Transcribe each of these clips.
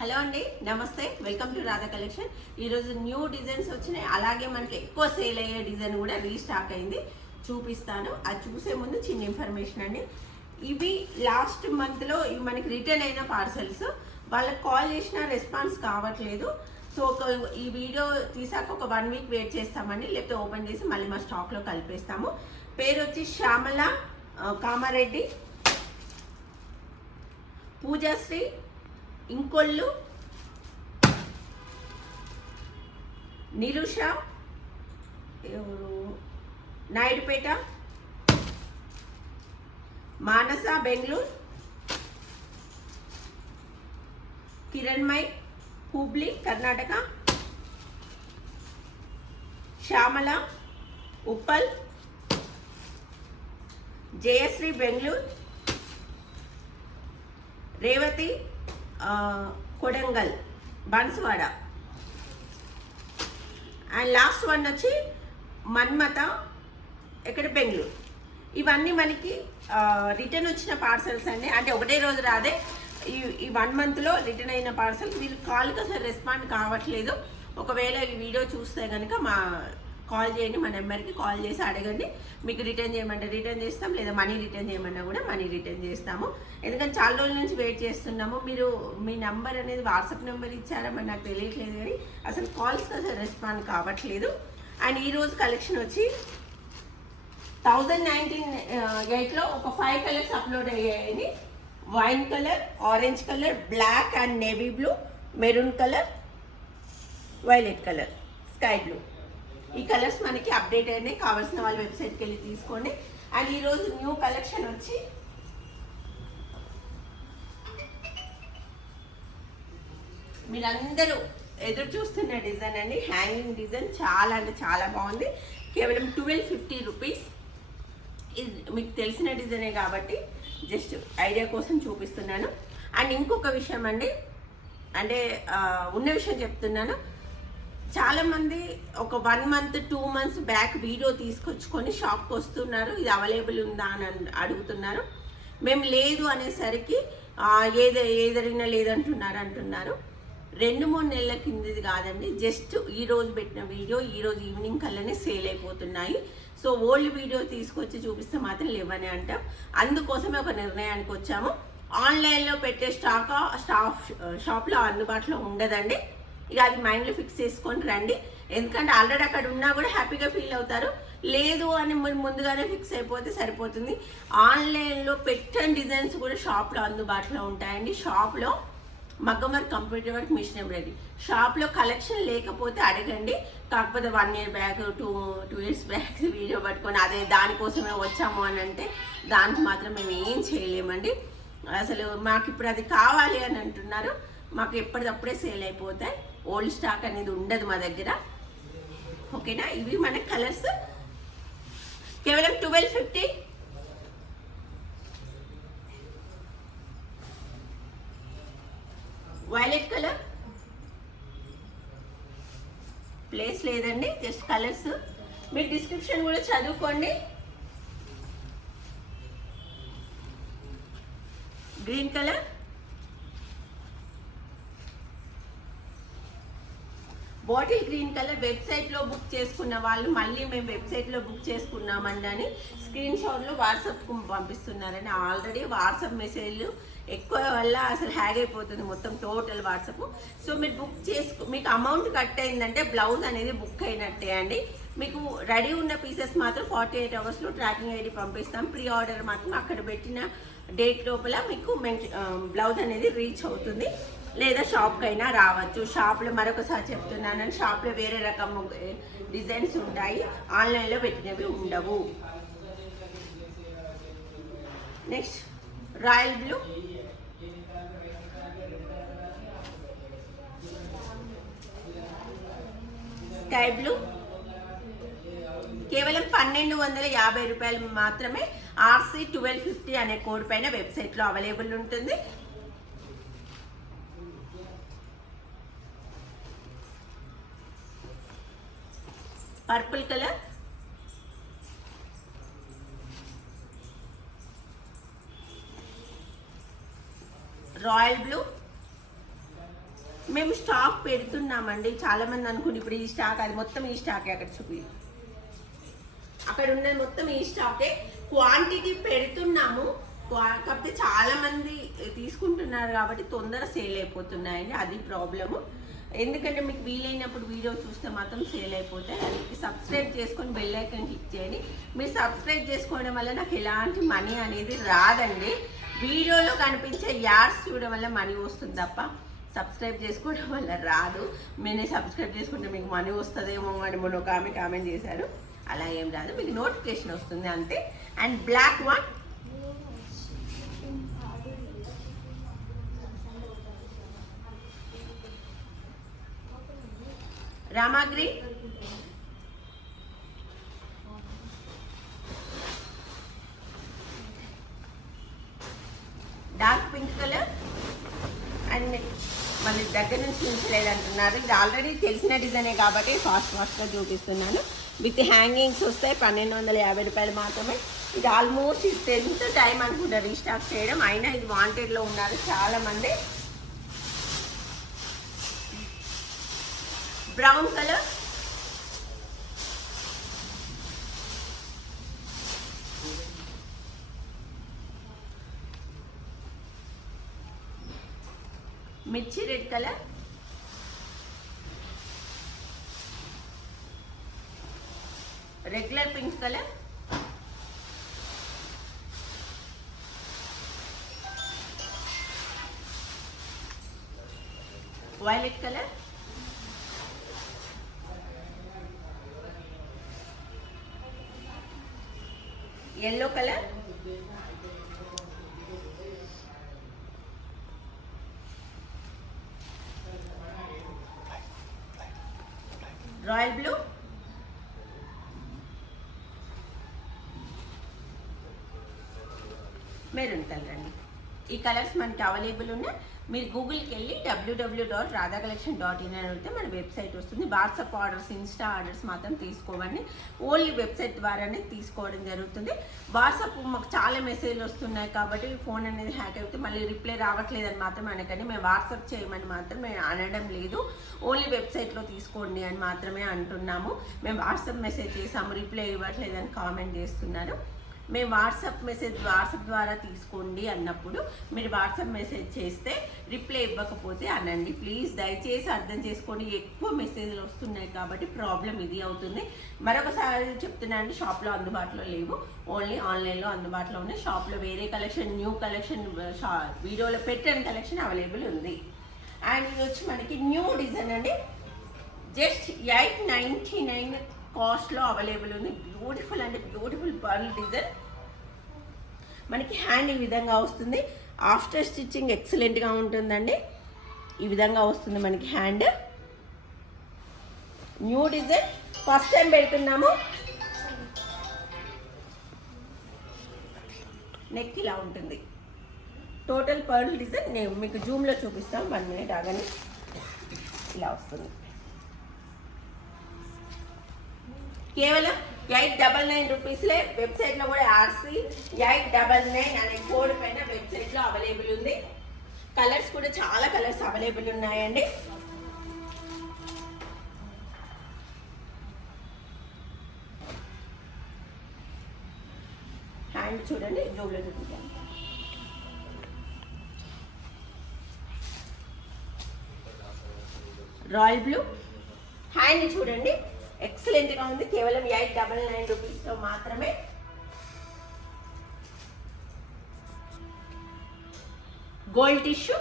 Hello అండి నమస్తే. Welcome to Radha collection. ఈరోజు న్యూ డిజైన్స్ వచ్చినాయి. అలాగే మనకి ఎక్కువ సేల్ అయ్యే డిజైన్ కూడా రీస్టాక్ అయింది. చూపిస్తాను. అది చూసే ముందు చిన్న ఇన్ఫర్మేషన్ అండి. ఇవి లాస్ట్ మంత్లో ఇవి మనకి రిటర్న్ అయిన పార్సల్స్. వాళ్ళకి కాల్ చేసిన రెస్పాన్స్ కావట్లేదు. సో ఒక ఈ వీడియో తీసాక ఒక వన్ వీక్ వెయిట్ చేస్తామండి. లేకపోతే ఓపెన్ చేసి మళ్ళీ మా స్టాక్లో కలిపేస్తాము. పేరు వచ్చి శ్యామల కామారెడ్డి పూజాశ్రీ ఇంకొల్లు నిరుష ఎవరు? Naidupeta Manasa Bengaluru Kiranmayi Hubli Karnataka Shyamala Uppal Jayashree Bengaluru Revathi Kodangal Banswada. And last one వచ్చి మన్మత ఇక్కడ బెంగళూరు. ఇవన్నీ మనకి రిటర్న్ వచ్చిన పార్సల్స్ అండి. అంటే ఒకటే రోజు రాదే. ఈ ఈ వన్ మంత్లో రిటర్న్ అయిన పార్సల్. వీళ్ళు కాల్కి అసలు రెస్పాండ్ కావట్లేదు. ఒకవేళ ఈ వీడియో చూస్తే కనుక మా కాల్ చేయండి మా నెంబర్కి కాల్ చేసి అడగండి. మీకు రిటర్న్ చేయమంటే రిటర్న్ చేస్తాం లేదా మనీ రిటర్న్ చేయమన్నా కూడా మనీ రిటర్న్ చేస్తాము. ఎందుకంటే చాలా రోజుల నుంచి వెయిట్ చేస్తున్నాము. మీరు మీ నెంబర్ అనేది వాట్సాప్ నెంబర్ ఇచ్చారా? మరి నాకు తెలియట్లేదు కానీ అసలు కాల్స్కి అసలు రెస్పాండ్ కావట్లేదు. అండ్ ఈరోజు కలెక్షన్ వచ్చి థౌజండ్ నైన్టీన్ ఎయిట్లో ఒక ఫైవ్ కలర్స్ అప్లోడ్ అయ్యాయని wine colour orange colour black and navy blue maroon colour violet colour sky blue. ఈ కలర్స్ మనకి అప్డేట్ అయినాయి. కావాల్సిన వాళ్ళ వెబ్సైట్కి వెళ్ళి తీసుకోండి. అండ్ ఈరోజు న్యూ కలెక్షన్ వచ్చి మీరందరూ ఎదురు చూస్తున్న డిజైన్ అండి. హ్యాంగింగ్ డిజైన్ చాలా అంటే చాలా బాగుంది. కేవలం ట్వెల్వ్ ఫిఫ్టీ రూపీస్. మీకు తెలిసిన డిజైనే కాబట్టి జస్ట్ ఐడియా కోసం చూపిస్తున్నాను. అండ్ ఇంకొక విషయం అండి. అంటే ఉన్న విషయం చెప్తున్నాను. చాలామంది ఒక one month two months back video తీసుకొచ్చుకొని షాప్కి వస్తున్నారు. ఇది అవైలబుల్ ఉందా అని అడుగుతున్నారు. మేము లేదు అనేసరికి ఏది ఏదైనా లేదంటున్నారు అంటున్నారు. రెండు మూడు నెలల కిందది కాదండి. జస్ట్ ఈ రోజు పెట్టిన వీడియో ఈ రోజు ఈవినింగ్ కల్లానే సేల్ అయిపోతున్నాయి. సో ఓల్డ్ వీడియో తీసుకొచ్చి చూపిస్తే మాత్రం లేవని అంటాం. అందుకోసమే ఒక నిర్ణయానికి వచ్చాము ఆన్లైన్లో పెట్టే స్టాక్ స్టాఫ్ షాప్లో అందుబాటులో ఉండదండి. ఇక అది మైండ్లో ఫిక్స్ చేసుకొని రండి. ఎందుకంటే ఆల్రెడీ అక్కడ ఉన్నా కూడా హ్యాపీగా ఫీల్ అవుతారు. లేదు అని ముందుగానే ఫిక్స్ అయిపోతే సరిపోతుంది. ఆన్లైన్లో పెట్టని డిజైన్స్ కూడా షాప్లో అందుబాటులో ఉంటాయండి. షాప్లో మగ్గం work computer work machine embroidery షాప్లో కలెక్షన్ లేకపోతే అడగండి. కాకపోతే one year back two two years back video పట్టుకొని అదే దానికోసమే వచ్చాము అని అంటే దానికి మాత్రం మేము ఏం చేయలేమండి. అసలు మాకు ఇప్పుడు అది కావాలి అని అంటున్నారు. మాకు ఎప్పటికప్పుడే సేల్ అయిపోతాయి. ఓల్డ్ స్టాక్ అనేది ఉండదు మా దగ్గర. ఓకేనా? ఇవి మన కలర్స్. కేవలం twelve fifty violet colour place లేదండి జస్ట్ కలర్స్ మీరు డిస్క్రిప్షన్ కూడా చదువుకోండి. Green colour bottle green colour వెబ్సైట్లో బుక్ చేసుకున్న వాళ్ళు మళ్ళీ మేము వెబ్సైట్లో బుక్ చేసుకున్నామండి అని స్క్రీన్ షాట్లో వాట్సాప్కు పంపిస్తున్నారని ఆల్రెడీ వాట్సాప్ మెసేజ్లు ఎక్కువ వల్ల అసలు హ్యాగ్ అయిపోతుంది మొత్తం టోటల్ వాట్సాప్. సో మీరు బుక్ చేసుకు మీకు అమౌంట్ కట్ అయిందంటే బ్లౌజ్ అనేది బుక్ అయినట్టే అండి. మీకు రెడీ ఉన్న పీసెస్ మాత్రం ఫార్టీ ఎయిట్ అవర్స్లో ట్రాకింగ్ ఐడి పంపిస్తాం. ప్రీ ఆర్డర్ మాత్రం అక్కడ పెట్టిన డేట్ లోపల మీకు బ్లౌజ్ అనేది రీచ్ అవుతుంది. లేదా షాప్కైనా రావచ్చు. షాప్లో మరొకసారి చెప్తున్నానని షాప్లో వేరే రకం డిజైన్స్ ఉంటాయి. ఆన్లైన్లో పెట్టినవి ఉండవు. Next royal blue sky blue కేవలం పన్నెండు వందల యాభై రూపాయలు మాత్రమే ఆర్సీ ట్వెల్వ్ ఫిఫ్టీ అనే కోడ్ పైన వెబ్సైట్లో అవైలబుల్ ఉంటుంది. Purple colour. Royal blue. మేము స్టాక్ పెడుతున్నామండి. చాలా మంది అనుకుని ఇప్పుడు ఈ స్టాక్ అది మొత్తం ఈ స్టాకే అక్కడ చూపి అక్కడ ఉన్నది మొత్తం ఈ స్టాకే క్వాంటిటీ పెడుతున్నాము. కాకపోతే చాలా మంది తీసుకుంటున్నారు కాబట్టి తొందర సేల్ అయిపోతున్నాయండి. అది ప్రాబ్లము ఎందుకంటే మీకు వీలైనప్పుడు వీడియో చూస్తే మాత్రం సేల్ అయిపోతాయి. అది సబ్స్క్రైబ్ చేసుకొని బెల్ ఐకన్ క్లిక్ చేయండి. మీరు సబ్స్క్రైబ్ చేసుకోవడం వల్ల నాకు ఎలాంటి మనీ అనేది రాదండి. వీడియోలో కనిపించే యాడ్స్ చూడడం వల్ల మనీ వస్తుంది తప్ప సబ్స్క్రైబ్ చేసుకోవడం వల్ల రాదు. నేనే సబ్స్క్రైబ్ చేసుకుంటే మీకు మనీ వస్తుందేమో అని మొన్న ఒక ఆమె కామెంట్ చేశారు. అలా ఏం రాదు. మీకు నోటిఫికేషన్ వస్తుంది అంతే. And black one. రామాగ్రి. Dark pink colour. And మళ్ళీ దగ్గర నుంచి ఉంచలేదంటున్నారు ఇది ఆల్రెడీ తెలిసిన డిజైనే కాబట్టి ఫాస్ట్ ఫాస్ట్గా చూపిస్తున్నాను. విత్ హ్యాంగింగ్స్ వస్తాయి పన్నెండు వందల యాభై రూపాయలు మాత్రమే ఇది ఆల్మోస్ట్ ఇది టెన్త్ టైం అనుకుంటా రీస్టాక్ చేయడం అయినా ఇది వాంటెడ్లో ఉన్నారు చాలామంది బ్రౌన్ కలర్ మిర్చి red colour regular pink colour violet colour yellow colour royal blue maroon colour అండి ఈ కలర్స్ మనకి అవైలబుల్ ఉన్నాయి. మీరు గూగుల్కి వెళ్ళి WWW dot Radha collection dot in అని వెళ్తే మన వెబ్సైట్ వస్తుంది. వాట్సాప్ ఆర్డర్స్ ఇన్స్టా ఆర్డర్స్ మాత్రం తీసుకోవండి. ఓన్లీ వెబ్సైట్ ద్వారానే తీసుకోవడం జరుగుతుంది. వాట్సాప్ మాకు చాలా మెసేజ్లు వస్తున్నాయి కాబట్టి ఫోన్ అనేది హ్యాక్ అయితే మళ్ళీ రిప్లై రావట్లేదని మాత్రం అనకండి. మేము వాట్సాప్ చేయమని మాత్రం మేము అనడం లేదు. ఓన్లీ వెబ్సైట్లో తీసుకోండి అని మాత్రమే అంటున్నాము. మేము వాట్సాప్ మెసేజ్ చేసాము రిప్లై ఇవ్వట్లేదని కామెంట్ చేస్తున్నారు. మేము వాట్సాప్ మెసేజ్ వాట్సాప్ ద్వారా తీసుకోండి అన్నప్పుడు మీరు వాట్సాప్ మెసేజ్ చేస్తే రిప్లై ఇవ్వకపోతే అనండి. ప్లీజ్ దయచేసి అర్థం చేసుకోండి. ఎక్కువ మెసేజ్లు వస్తున్నాయి కాబట్టి ప్రాబ్లం ఇది అవుతుంది. మరొకసారి చెప్తున్నాను షాప్లో అందుబాటులో లేవు. ఓన్లీ ఆన్లైన్లో అందుబాటులో ఉన్నాయి. షాప్లో వేరే కలెక్షన్ న్యూ కలెక్షన్ షా వీడియోలో పెట్టని కలెక్షన్ అవైలబుల్ ఉంది. అండ్ ఇది వచ్చి మనకి న్యూ డిజైన్ అండి. జస్ట్ ఎయిట్ నైంటీ నైన్ కాస్ట్లో అవైలబుల్ ఉంది. బ్యూటిఫుల్ అంటే బ్యూటిఫుల్ పర్ల్ డిజైన్ మనకి హ్యాండ్ ఈ విధంగా వస్తుంది. ఆఫ్టర్ స్టిచ్చింగ్ ఎక్సలెంట్గా ఉంటుందండి. ఈ విధంగా వస్తుంది మనకి hand new design first time పెడుతున్నాము. నెక్ ఇలా ఉంటుంది. టోటల్ పర్ల్ డిజైన్ నేను మీకు జూమ్లో చూపిస్తాం వన్ మినిట్ ఆగని ఇలా వస్తుంది. కేవలం ఎయిట్ డబల్ నైన్ రూపీస్లే వెబ్సైట్లో కూడా ఆర్సీ ఎయిట్ డబల్ నైన్ అనే కోడ్ పైన వెబ్సైట్లో అవైలబుల్ ఉంది. కలర్స్ కూడా చాలా కలర్స్ అవైలబుల్ ఉన్నాయండి. హ్యాండ్ చూడండి జోబులో చూపించాను రాయల్ బ్లూ. హ్యాండ్ చూడండి. ఎక్సలెంట్గా ఉంది. కేవలం ఎయిట్ డబల్ నైన్ రూపీస్తో మాత్రమే. గోల్డ్ టిష్యూ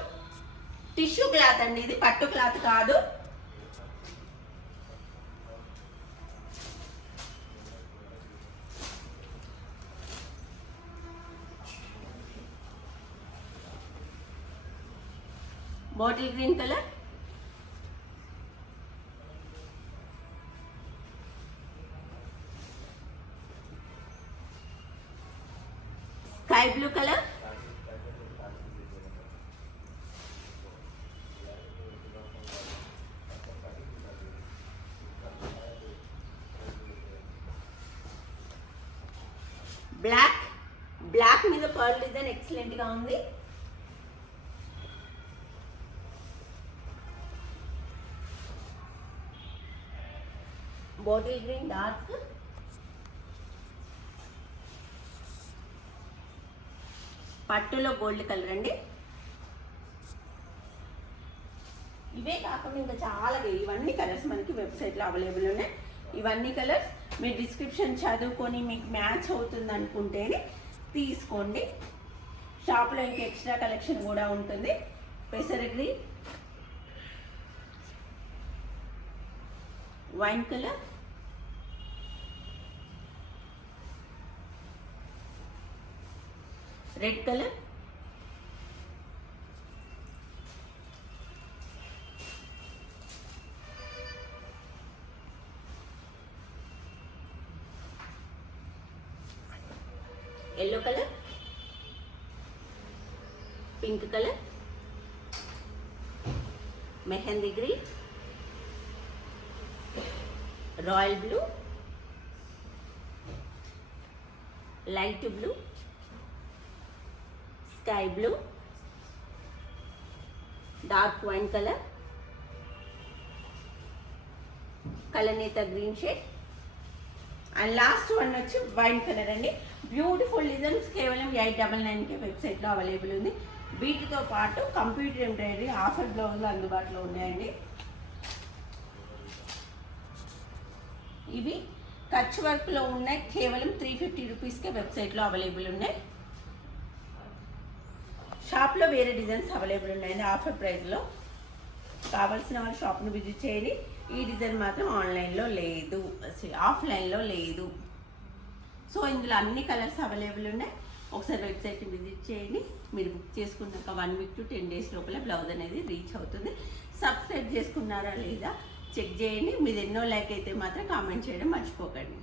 టిష్యూ క్లాత్ అండి ఇది. పట్టు క్లాత్ కాదు. Bottle green colour sky blue colour? Black. Black మీద పర్ల్ డిజైన్ ఎక్సలెంట్గా ఉంది. Bottle green dark. పట్టులో గోల్డ్ కలర్ అండి. ఇవే కాకుండా ఇంకా చాలా ఇవన్నీ కలర్స్ మనకి వెబ్సైట్లో అవైలబుల్ ఉన్నాయి. ఇవన్నీ కలర్స్ మీరు డిస్క్రిప్షన్ చదువుకొని మీకు మ్యాచ్ అవుతుంది అనుకుంటేనే తీసుకోండి. షాప్లో ఇంకా ఎక్స్ట్రా కలెక్షన్ కూడా ఉంటుంది. పెసర green wine colour red colour? Yellow colour? Pink colour? Mehndi green? Royal blue? Light blue? Sky blue dark wine colour కలనేత green shade. And last one వచ్చి వైన్ కలర్ అండి. బ్యూటిఫుల్ డిజైన్స్ కేవలం eight double నైన్కి వెబ్సైట్లో available ఉంది. వీటితో పాటు computer embroidery offer బ్లౌజులు అందుబాటులో ఉన్నాయండి. ఇవి కచ్ వర్క్లో ఉన్నాయి. కేవలం త్రీ ఫిఫ్టీ రూపీస్కే వెబ్సైట్లో అవైలబుల్ ఉన్నాయి. షాప్లో వేరే డిజైన్స్ అవైలబుల్ ఉన్నాయండి ఆఫర్ ప్రైస్లో. కావాల్సిన వాళ్ళు షాప్ను విజిట్ చేయండి. ఈ డిజైన్ మాత్రం ఆన్లైన్లో లేదు. అసలు ఆఫ్లైన్లో లేదు. సో ఇందులో అన్ని కలర్స్ అవైలబుల్ ఉన్నాయి. ఒకసారి వెబ్సైట్ని విజిట్ చేయండి. మీరు బుక్ చేసుకున్నాక one week to ten days లోపల బ్లౌజ్ అనేది రీచ్ అవుతుంది. సబ్స్క్రైబ్ చేసుకున్నారా లేదా చెక్ చేయండి. మీరు ఎన్నో లైక్ అయితే మాత్రం కామెంట్ చేయడం మర్చిపోకండి.